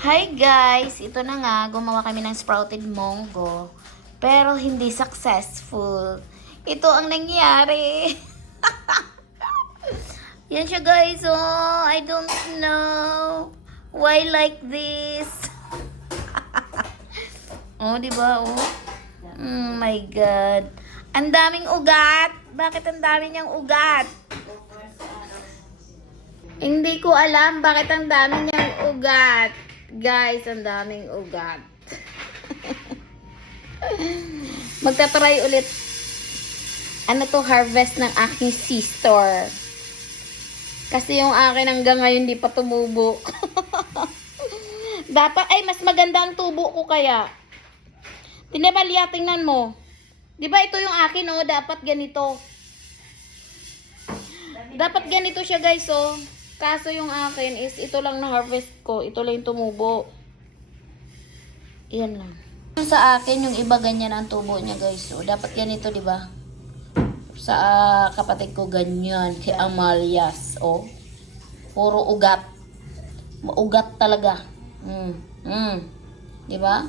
Hi guys! Ito na nga, gumawa kami ng sprouted munggo. Pero hindi successful. Ito ang nangyari. Yan siya guys, oh. I don't know why like this. Oh, diba, oh? Oh my God. Ang daming ugat. Bakit ang dami niyang ugat? Hindi ko alam bakit ang dami niyang ugat. Guys, ang daming ugat. Magta-try ulit. Ano to, harvest ng aking sister. Kasi yung akin hanggang ngayon di pa tumubo. Dapat, ay, mas maganda ang tubo ko kaya. Tinabalya, tingnan mo. Di ba ito yung akin, oh? Dapat ganito. Dapat ganito siya, guys, oh. Kaso yung akin is ito lang na harvest ko. Ito lang yung tumubo. Yan lang. Sa akin, yung iba ganyan ang tubo niya, guys. So, dapat ganito, di ba? Sa kapatid ko ganyan. Kay Amalias. Oh. Puro ugat. Ugat talaga. Di ba?